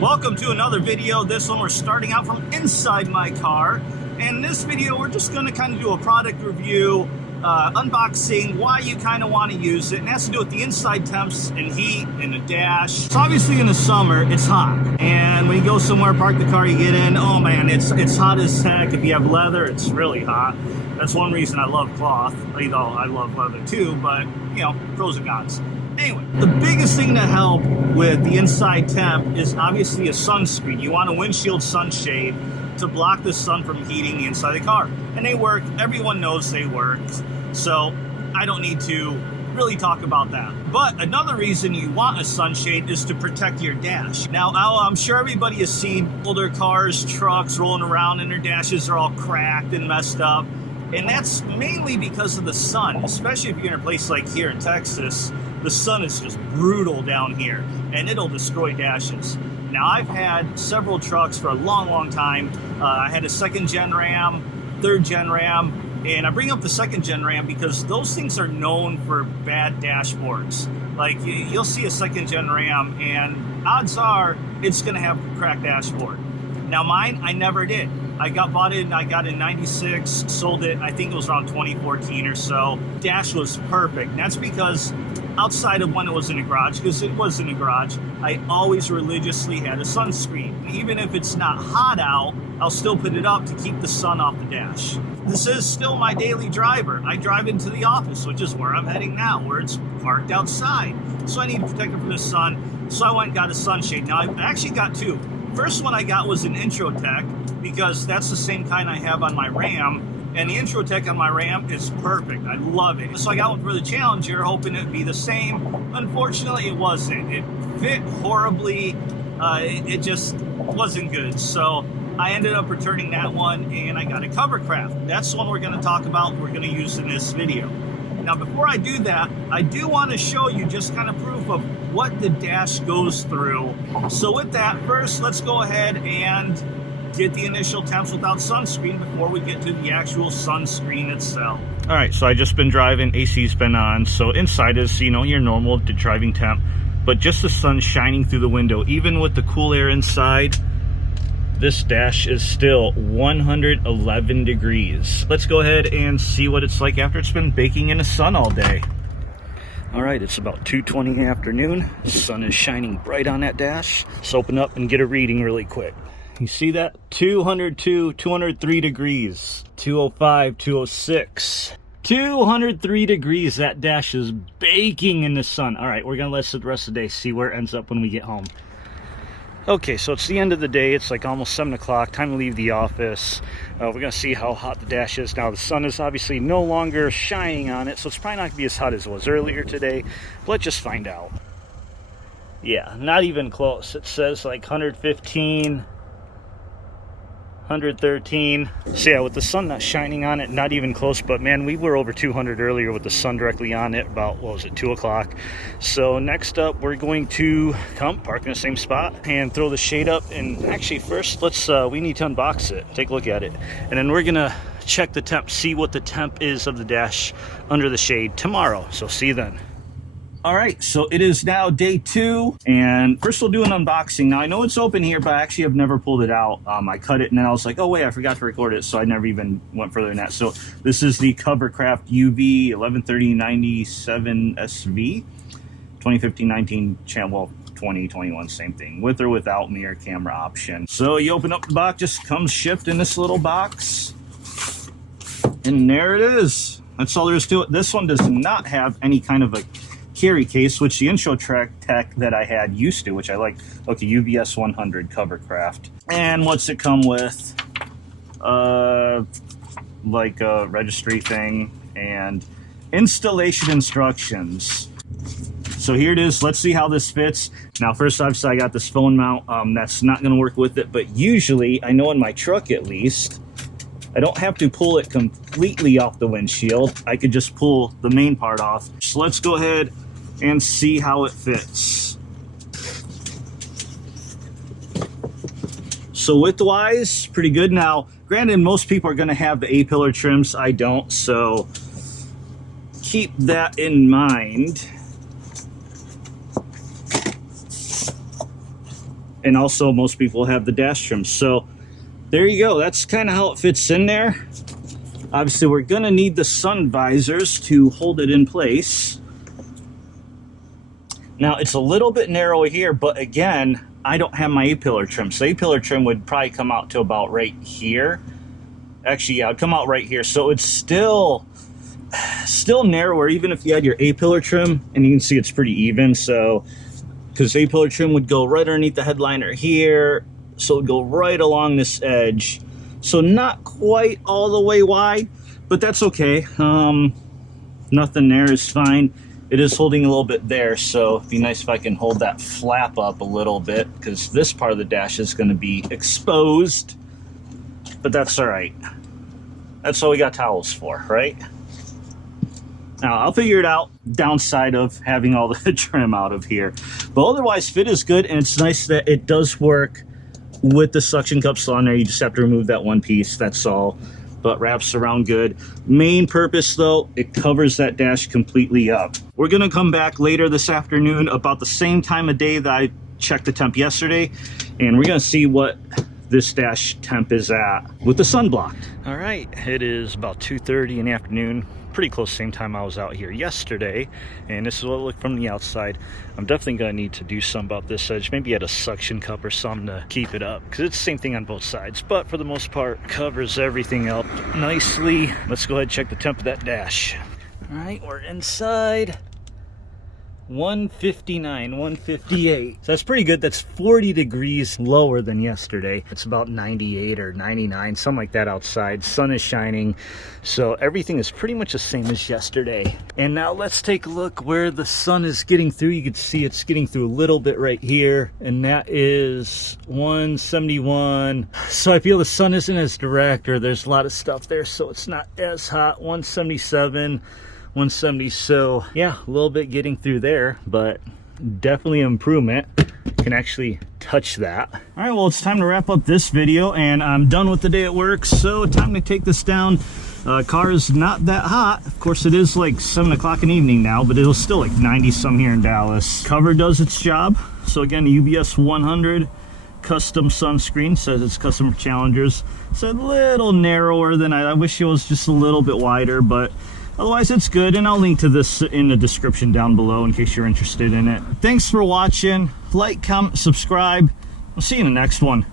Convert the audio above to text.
Welcome to another video. This one we're starting out from inside my car. And in this video we're just going to kind of do a product review, unboxing, why you kind of want to use it. And it has to do with the inside temps and heat and the dash. So obviously in the summer it's hot. And when you go somewhere, park the car, you get in, oh man, it's hot as heck. If you have leather, it's really hot. That's one reason I love cloth, although I love leather too, but you know, pros and cons. Anyway, the biggest thing to help with the inside temp is obviously a sunscreen. You want a windshield sunshade to block the sun from heating the inside of the car. And they work, everyone knows they work, so I don't need to really talk about that. But another reason you want a sunshade is to protect your dash. Now, I'm sure everybody has seen older cars, trucks rolling around and their dashes are all cracked and messed up. And that's mainly because of the sun, especially if you're in a place like here in Texas. The sun is just brutal down here, and it'll destroy dashes. Now, I've had several trucks for a long time. I had a 2nd gen Ram, 3rd gen Ram, and I bring up the 2nd gen Ram because those things are known for bad dashboards. Like, you'll see a 2nd gen Ram, and odds are it's gonna have a cracked dashboard. Now, mine, I never did. I got in 96, sold it, I think it was around 2014 or so. Dash was perfect. And that's because outside of when it was in a garage, because it was in a garage, I always religiously had a sunscreen. Even if it's not hot out, I'll still put it up to keep the sun off the dash. This is still my daily driver. I drive into the office, which is where I'm heading now, where it's parked outside. So I need to protect it from the sun. So I went and got a sunshade. Now, I actually got two. First one I got was an Intro Tech, because that's the same kind I have on my Ram, and the Intro Tech on my Ram is perfect. I love it. So I got one for the Challenger, hoping it'd be the same. Unfortunately, it wasn't. It fit horribly. It just wasn't good. So I ended up returning that one, and I got a Covercraft. That's the one we're going to talk about, we're going to use in this video. Now, before I do that, I do want to show you just kind of proof of what the dash goes through. So with that, first, let's go ahead and get the initial temps without sunscreen before we get to the actual sunscreen itself. All right, so I just been driving, AC's been on, so inside is, you know, your normal driving temp, but just the sun shining through the window, even with the cool air inside, this dash is still 111 degrees. Let's go ahead and see what it's like after it's been baking in the sun all day. All right, it's about 2:20 afternoon. The sun is shining bright on that dash. Let's open up and get a reading really quick. You see that? 202, 203 degrees, 205, 206, 203 degrees. That dash is baking in the sun. All right, we're gonna let the rest of the day see where it ends up when we get home. Okay, so it's the end of the day. It's like almost 7 o'clock, time to leave the office. We're gonna see how hot the dash is. Now, the sun is obviously no longer shining on it, so it's probably not gonna be as hot as it was earlier today, but let's just find out. Yeah, not even close. It says like 115, 113. So yeah, with the sun not shining on it, not even close, but man, we were over 200 earlier with the sun directly on it about, what was it, 2 o'clock. So next up, we're going to come park in the same spot and throw the shade up. And actually first, we need to unbox it, take a look at it. And then we're gonna check the temp, see what the temp is of the dash under the shade tomorrow. So see you then. All right, so it is now day 2, and first we'll do an unboxing. Now, I know it's open here, but I actually have never pulled it out. I cut it, and then I was like, oh wait, I forgot to record it, so I never even went further than that. So this is the Covercraft UV100 SV, 2015-19 channel, well, 2021, same thing, with or without mirror camera option. So you open up the box, just comes shipped in this little box, and there it is. That's all there is to it. This one does not have any kind of a carry case, which the Intro Tech that I had used to, which I like. Okay, UVS100 Covercraft. And what's it come with? Like a registry thing and installation instructions. So here it is. Let's see how this fits. Now, first, obviously, I got this phone mount. That's not going to work with it, but usually, I know in my truck at least, I don't have to pull it completely off the windshield. I could just pull the main part off. So let's go ahead and see how it fits. So width-wise, pretty good. Now, granted, most people are going to have the A-pillar trims. I don't, so keep that in mind. And also most people have the dash trim. So there you go. That's kind of how it fits in there. Obviously, we're going to need the sun visors to hold it in place. Now, it's a little bit narrow here, but again, I don't have my A-pillar trim. So A-pillar trim would probably come out to about right here. Actually, yeah, it'd come out right here. So it's still narrower, even if you had your A-pillar trim, and you can see it's pretty even. So, because A-pillar trim would go right underneath the headliner here, so it would go right along this edge. So not quite all the way wide, but that's okay. Nothing there is fine. It is holding a little bit there, so it'd be nice if I can hold that flap up a little bit, because this part of the dash is going to be exposed, but that's all right. That's all we got towels for, right? Now, I'll figure it out, downside of having all the trim out of here. But otherwise, fit is good, and it's nice that it does work with the suction cups on there. You just have to remove that one piece, that's all. But wraps around good. Main purpose, though, it covers that dash completely up. We're going to come back later this afternoon about the same time of day that I checked the temp yesterday, and we're going to see what this dash temp is at with the sunblock. All right, it is about 2:30 in the afternoon. Pretty close same time I was out here yesterday, and this is what it looked from the outside. I'm definitely going to need to do something about this edge, maybe add a suction cup or something to keep it up, because it's the same thing on both sides, but for the most part covers everything up nicely. Let's go ahead and check the temp of that dash. All right, we're inside. 159, 158. So that's pretty good. That's 40 degrees lower than yesterday. It's about 98 or 99, something like that outside. Sun is shining. So everything is pretty much the same as yesterday. And now let's take a look where the sun is getting through. You can see it's getting through a little bit right here. And that is 171. So I feel the sun isn't as direct, or there's a lot of stuff there, so it's not as hot. 177. 170, so yeah, a little bit getting through there, but definitely an improvement. Can actually touch that. All right, well, it's time to wrap up this video, and I'm done with the day at work, so time to take this down. Car is not that hot. Of course, it is like 7 o'clock in the evening now, but it was still like 90 some here in Dallas. Cover does its job. So again, UVS100 Custom Sunscreen, says it's custom for challengers. It's a little narrower than I wish it was just a little bit wider, but otherwise, it's good, and I'll link to this in the description down below in case you're interested in it. Thanks for watching. Like, comment, subscribe. I'll see you in the next one.